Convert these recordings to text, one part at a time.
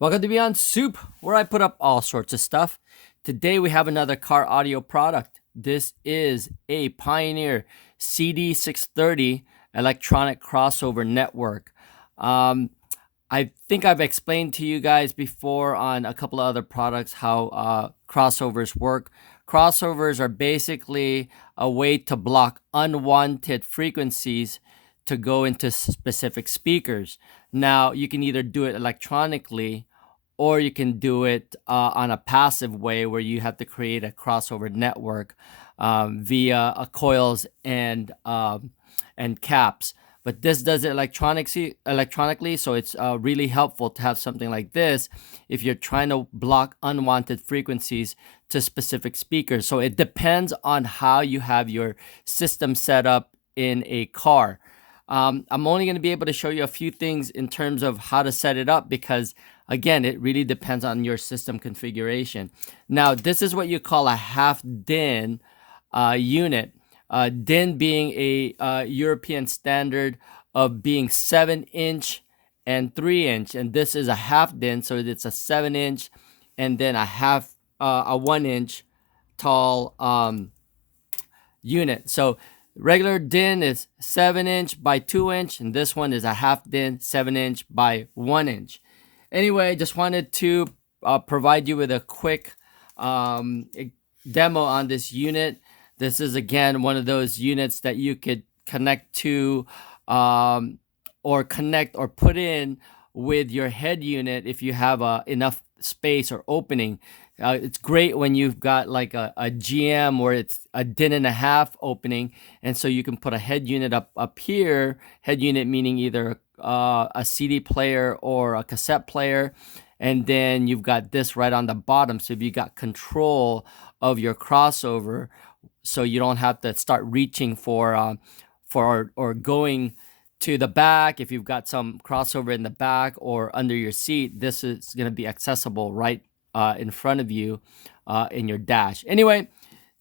Welcome to Beyond Soup, where I put up all sorts of stuff. Today we have another car audio product. This is a Pioneer CD-630 electronic crossover network. Um, I think I've explained to you guys before on a couple of other products how crossovers work. Crossovers are basically a way to block unwanted frequencies to go into specific speakers. Now, you can either do it electronically or you can do it on a passive way where you have to create a crossover network via coils and caps. But this does it electronically, so it's really helpful to have something like this if you're trying to block unwanted frequencies to specific speakers. So it depends on how you have your system set up in a car. I'm only going to be able to show you a few things in terms of how to set it up because, again, it really depends on your system configuration. Now, this is what you call a half DIN unit. DIN being a European standard of being 7-inch and 3-inch, and this is a half DIN, so it's a 7-inch and then a 1-inch tall unit. So regular DIN is 7-inch by 2-inch, and this one is a half DIN 7-inch by 1-inch. Anyway, just wanted to provide you with a quick demo on this unit. This is, again, one of those units that you could connect to or connect or put in with your head unit if you have enough space or opening. It's great when you've got like a GM where it's a DIN and a half opening, and so you can put a head unit up here. Head unit meaning either a CD player or a cassette player, and then you've got this right on the bottom. So if you got control of your crossover, so you don't have to start reaching for or going to the back. If you've got some crossover in the back or under your seat, this is going to be accessible right in front of you in your dash. Anyway,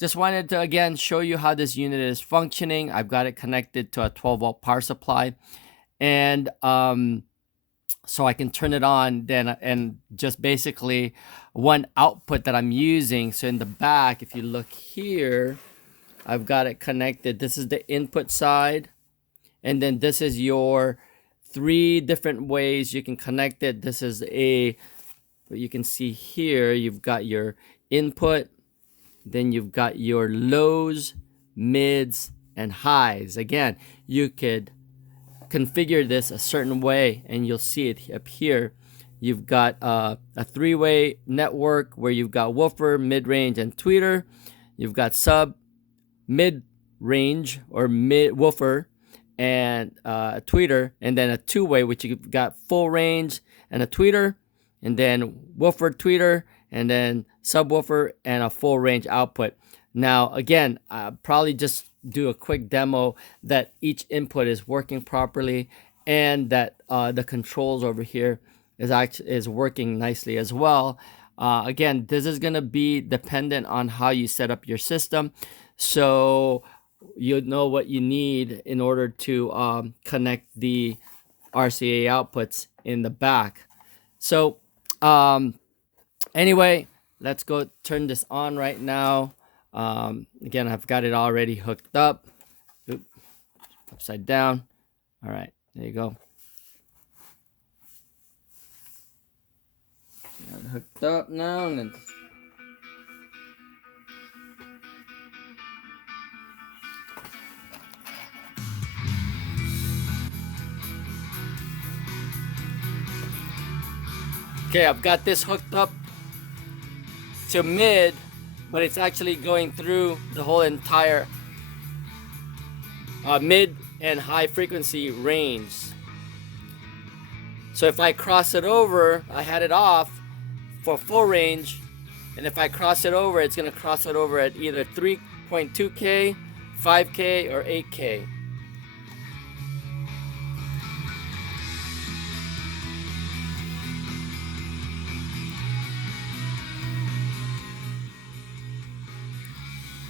just wanted to again show you how this unit is functioning. I've got it connected to a 12-volt power supply, and so I can turn it on then, and just basically one output that I'm using. So in the back, if you look here, I've got it connected. This is the input side, and then this is your 3 different ways you can connect it. This is what you can see here. You've got your input, then you've got your lows, mids, and highs. Again, you could configure this a certain way, and you'll see it up here. You've got a 3-way network where you've got woofer, mid-range, and tweeter. You've got sub, mid-range or mid-woofer, and a tweeter, and then a 2-way, which you've got full range and a tweeter, and then woofer, tweeter, and then subwoofer, and a full range output. Now, again, I'll probably just do a quick demo that each input is working properly, and that the controls over here is working nicely as well. Again, this is going to be dependent on how you set up your system, so you know what you need in order to connect the RCA outputs in the back. So anyway, let's go turn this on right now. Again, I've got it already hooked up. Oop, upside down. All right, there you go. Got it hooked up now, and then okay, I've got this hooked up to mid, but it's actually going through the whole entire mid and high frequency range. So if I cross it over, I had it off for full range, and if I cross it over, it's going to cross it over at either 3.2K, 5K, or 8K.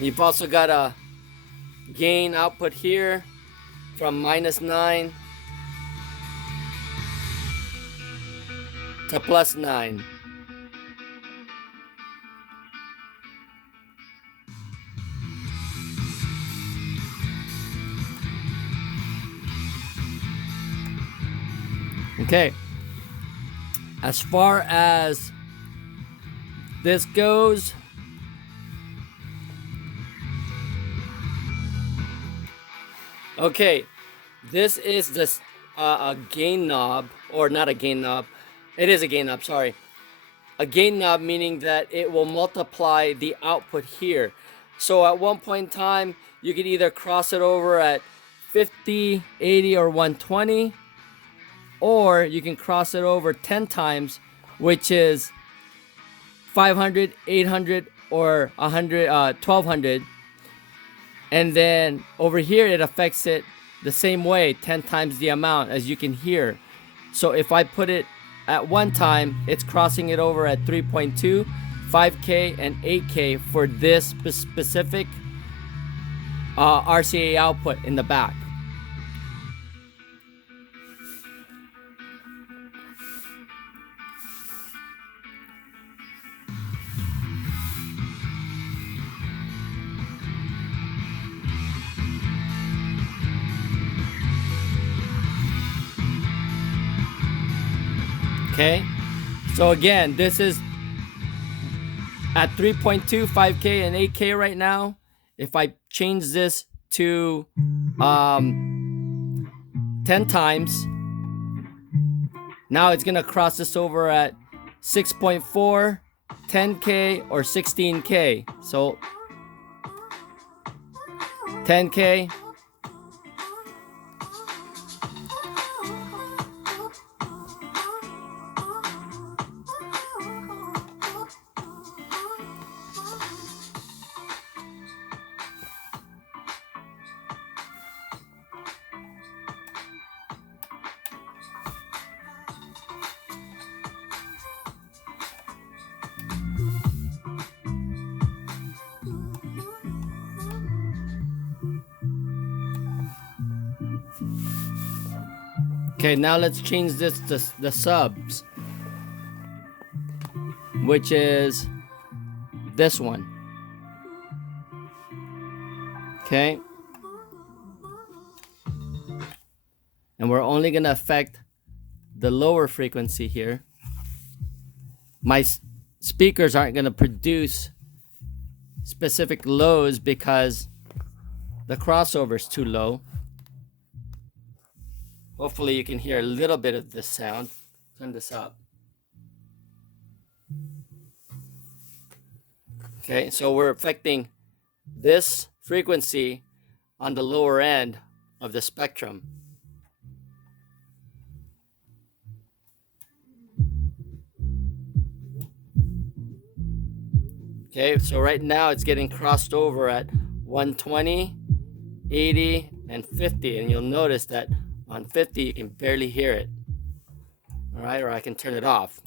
You've also got a gain output here from -9 to +9. Okay, as far as this goes, okay, this is this a gain knob, or not a gain knob. It is a gain knob, sorry. A gain knob meaning that it will multiply the output here. So at one point in time, you could either cross it over at 50, 80, or 120, or you can cross it over 10 times, which is 500, 800, or 100, 1200. And then over here, it affects it the same way, 10 times the amount, as you can hear. So if I put it at one time, it's crossing it over at 3.2, 5K, and 8K for this specific RCA output in the back. Okay, so again, this is at 3.2, 5K, and 8K right now. If I change this to 10 times, now it's gonna cross this over at 6.4, 10K, or 16K. So 10K, okay, now let's change this to the subs, which is this one. Okay, and we're only gonna affect the lower frequency here. My speakers aren't gonna produce specific lows because the crossover is too low. Hopefully you can hear a little bit of this sound. Turn this up. Okay, so we're affecting this frequency on the lower end of the spectrum. Okay, so right now it's getting crossed over at 120, 80, and 50, and you'll notice that on 50 you can barely hear it. All right, or I can turn it off.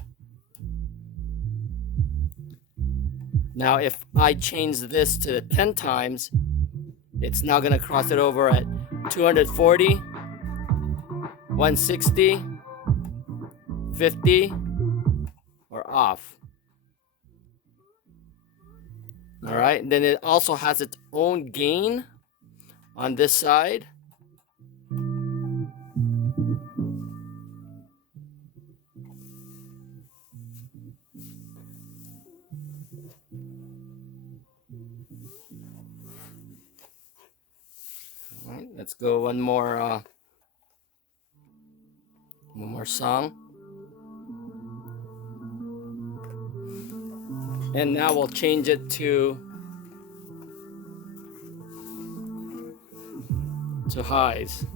Now if I change this to 10 times, it's now gonna cross it over at 240, 160, 50, or off. All right, and then it also has its own gain on this side. All right, let's go one more song. And now we'll change it to highs.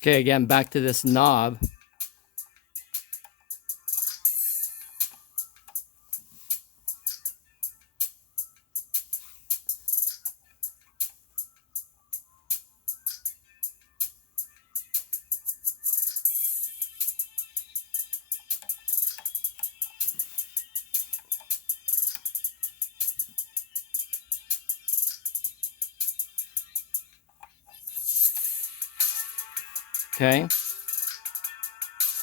Okay, again, back to this knob. Okay.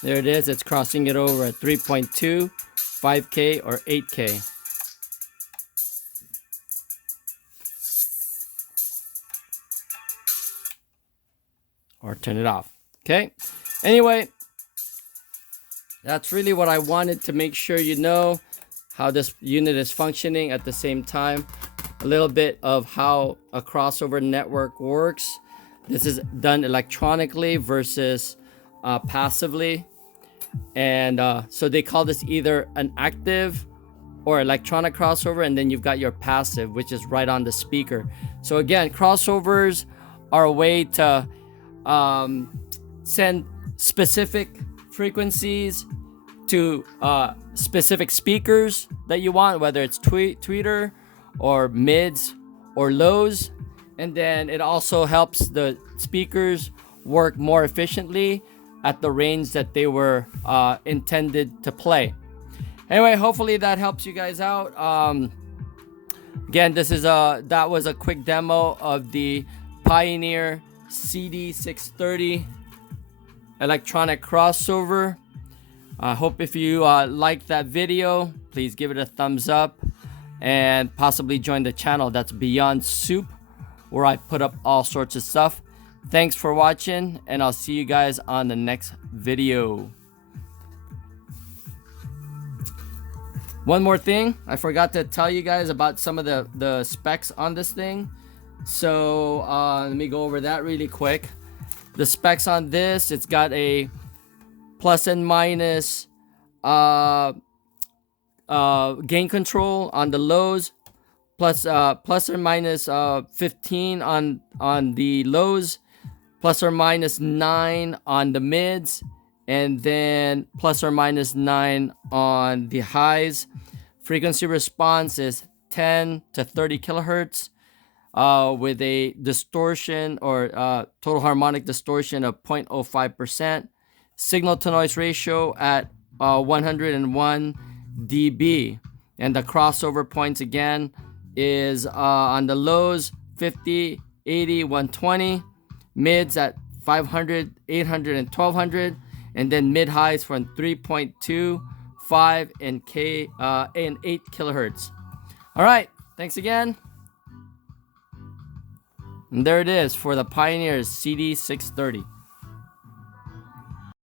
There it is. It's crossing it over at 3.2, 5K, or 8K. Or turn it off. Okay. Anyway, that's really what I wanted to make sure you know how this unit is functioning. At the same time, a little bit of how a crossover network works. This is done electronically versus passively. And so they call this either an active or electronic crossover, and then you've got your passive, which is right on the speaker. So again, crossovers are a way to send specific frequencies to specific speakers that you want, whether it's tweeter or mids or lows. And then it also helps the speakers work more efficiently at the range that they were intended to play. Anyway, hopefully that helps you guys out. Again, that was a quick demo of the Pioneer CD-630 electronic crossover. I hope if you liked that video, please give it a thumbs up and possibly join the channel. That's Beyond Soup, where I put up all sorts of stuff. Thanks for watching, and I'll see you guys on the next video. One more thing, I forgot to tell you guys about some of the specs on this thing. So let me go over that really quick. The specs on this, it's got a plus and minus gain control on the lows, plus or minus 15 on the lows, plus or minus 9 on the mids, and then plus or minus 9 on the highs. Frequency response is 10 to 30 kilohertz with a distortion or total harmonic distortion of 0.05%. Signal to noise ratio at 101 dB. And the crossover points again is on the lows 50, 80, 120, mids at 500, 800, and 1200, and then mid highs from 3.2, 5, and 8 kilohertz. All right, thanks again. And there it is for the Pioneer CD-630.